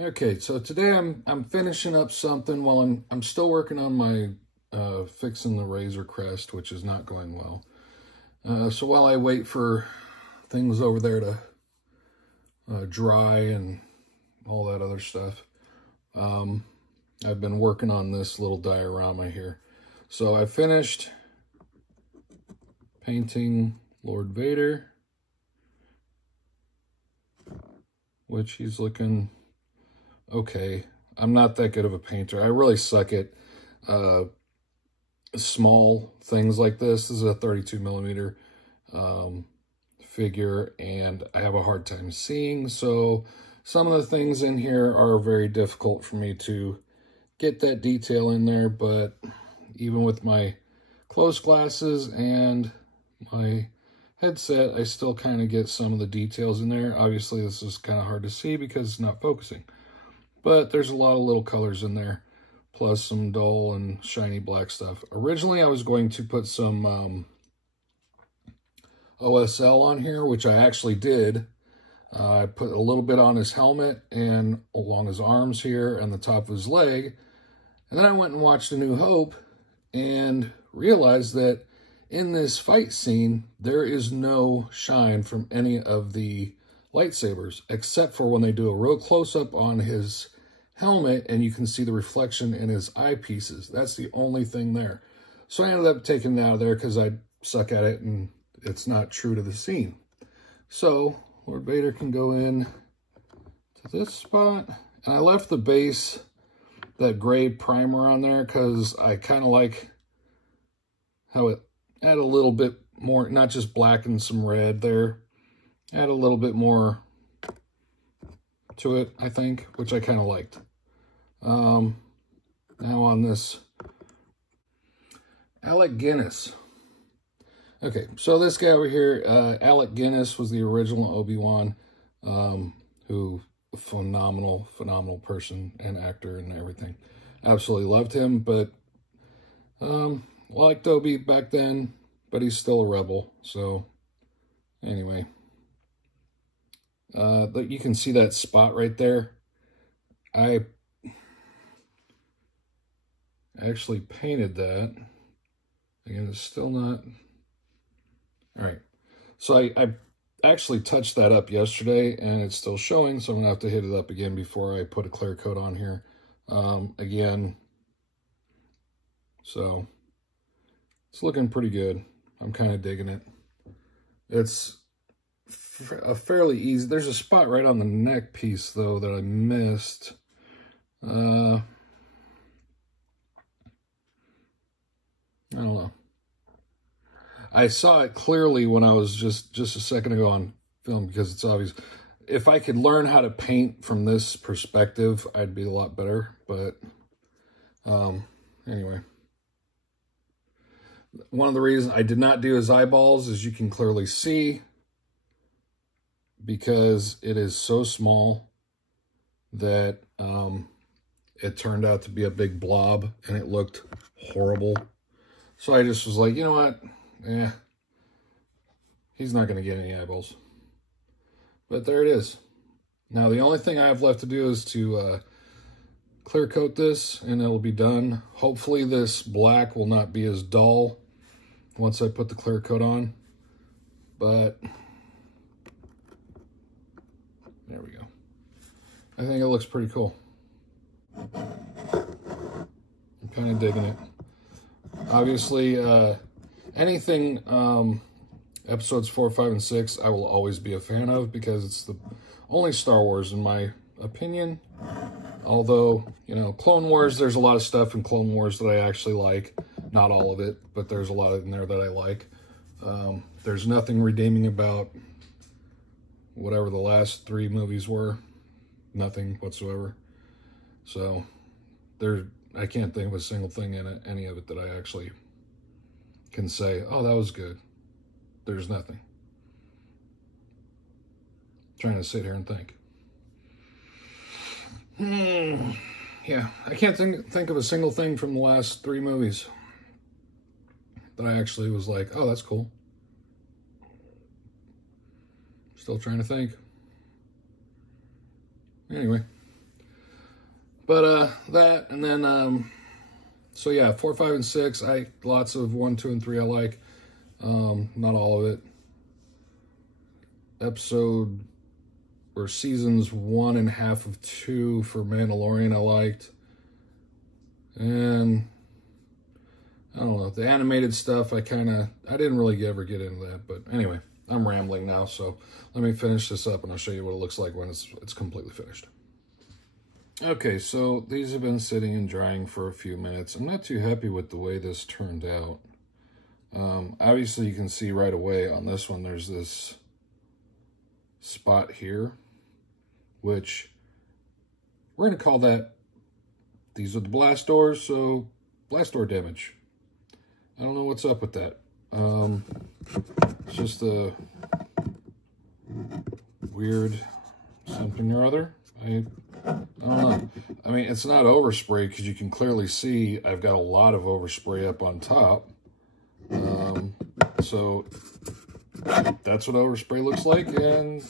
Okay, so today I'm finishing up something while I'm still working on my fixing the Razor Crest, which is not going well. So while I wait for things over there to dry and all that other stuff, I've been working on this little diorama here. So I finished painting Lord Vader, which he's looking okay. I'm not that good of a painter. I really suck at small things like this. This is a 32 millimeter figure, and I have a hard time seeing. So some of the things in here are very difficult for me to get that detail in there. But even with my close glasses and my headset, I still kind of get some of the details in there. Obviously, this is kind of hard to see because it's not focusing. But there's a lot of little colors in there, plus some dull and shiny black stuff. Originally, I was going to put some OSL on here, which I actually did. I put a little bit on his helmet and along his arms here and the top of his leg. And then I went and watched A New Hope and realized that in this fight scene, there is no shine from any of the lightsabers, except for when they do a real close-up on his helmet and you can see the reflection in his eyepieces. That's the only thing there. So I ended up taking it out of there because I suck at it and it's not true to the scene. So Lord Vader can go in to this spot. And I left the base, that gray primer on there, because I kind of like how it add a little bit more, not just black and some red there, add a little bit more to it, I think, which I kind of liked. Now on this Alec Guinness. Okay, so this guy over here, Alec Guinness, was the original Obi-Wan, who phenomenal person and actor and everything. Absolutely loved him, but liked Obi back then, but he's still a rebel. So anyway, you can see that spot right there. I actually painted that. Again, it's still not all right. So I actually touched that up yesterday and it's still showing, so I'm gonna have to hit it up again before I put a clear coat on here again. So it's looking pretty good. I'm kind of digging it. It's a fairly easy. There's a spot right on the neck piece though that I missed. I don't know. I saw it clearly when I was just a second ago on film because it's obvious. If I could learn how to paint from this perspective, I'd be a lot better. But anyway. One of the reasons I did not do his eyeballs, as you can clearly see, because it is so small that it turned out to be a big blob and it looked horrible. So I just was like, you know what? He's not going to get any eyeballs. But there it is. Now the only thing I have left to do is to clear coat this and it'll be done. Hopefully this black will not be as dull once I put the clear coat on. But there we go. I think it looks pretty cool. I'm kind of digging it. Obviously, anything episodes 4, 5, and 6, I will always be a fan of because it's the only Star Wars in my opinion. Although, you know, Clone Wars, there's a lot of stuff in Clone Wars that I actually like. Not all of it, but there's a lot in there that I like. There's nothing redeeming about whatever the last 3 movies were. Nothing whatsoever. So, I can't think of a single thing in it, any of it that I actually can say, oh, that was good. There's nothing. I'm trying to sit here and think. Yeah, I can't think of a single thing from the last 3 movies that I actually was like, oh, that's cool. Still trying to think. Anyway, But that, and then, so yeah, 4, 5, and 6, lots of 1, 2, and 3 I like. Not all of it. Episode, or seasons 1 and half of 2 for Mandalorian I liked. And I don't know, the animated stuff I didn't really ever get into that. But anyway, I'm rambling now, so let me finish this up and I'll show you what it looks like when it's completely finished. Okay, so these have been sitting and drying for a few minutes. I'm not too happy with the way this turned out. Obviously you can see right away on this one there's this spot here, which we're going to call that, these are the blast doors, so blast door damage. I don't know what's up with that. It's just a weird something or other. I don't know. I mean, it's not overspray because you can clearly see I've got a lot of overspray up on top. So that's what overspray looks like, and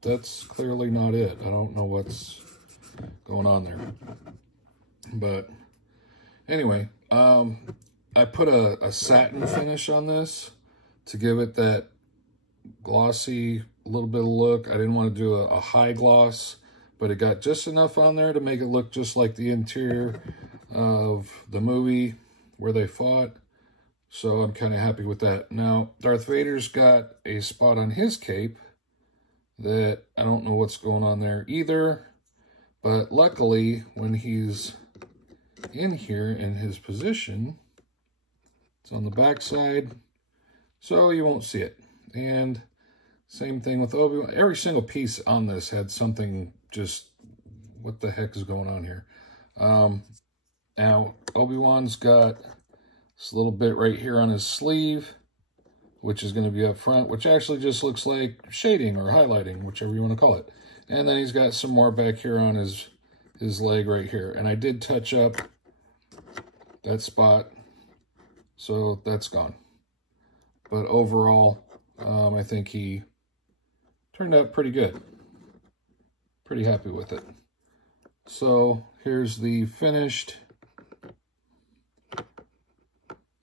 that's clearly not it. I don't know what's going on there. But anyway, I put a satin finish on this to give it that glossy little bit of look. I didn't want to do a high gloss, but it got just enough on there to make it look just like the interior of the movie where they fought. So I'm kind of happy with that. Now, Darth Vader's got a spot on his cape that I don't know what's going on there either. But luckily, when he's in here in his position, it's on the back side, so you won't see it. And same thing with Obi-Wan. Every single piece on this had something just, what the heck is going on here? Now, Obi-Wan's got this little bit right here on his sleeve, which is going to be up front, which actually just looks like shading or highlighting, whichever you want to call it. And then he's got some more back here on his leg right here. And I did touch up that spot, so that's gone. But overall, I think he turned out pretty good. Pretty happy with it. So here's the finished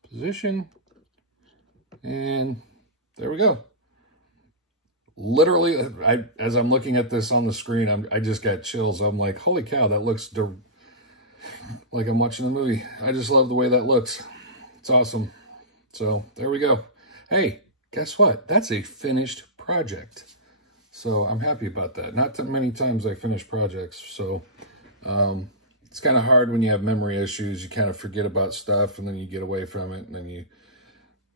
position, and there we go. Literally, as I'm looking at this on the screen, I just got chills. I'm like, holy cow, that looks like I'm watching the movie. I just love the way that looks. It's awesome. So there we go. Hey, guess what? That's a finished project. So I'm happy about that. Not too many times I finish projects, so it's kind of hard when you have memory issues. You kind of forget about stuff, and then you get away from it, and then you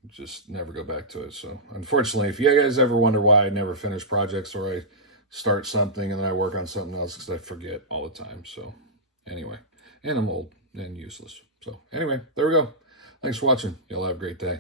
just never go back to it. So unfortunately, if you guys ever wonder why I never finish projects, or I start something and then I work on something else, because I forget all the time. So anyway, and I'm old and useless. So anyway, there we go. Thanks for watching. Y'all have a great day.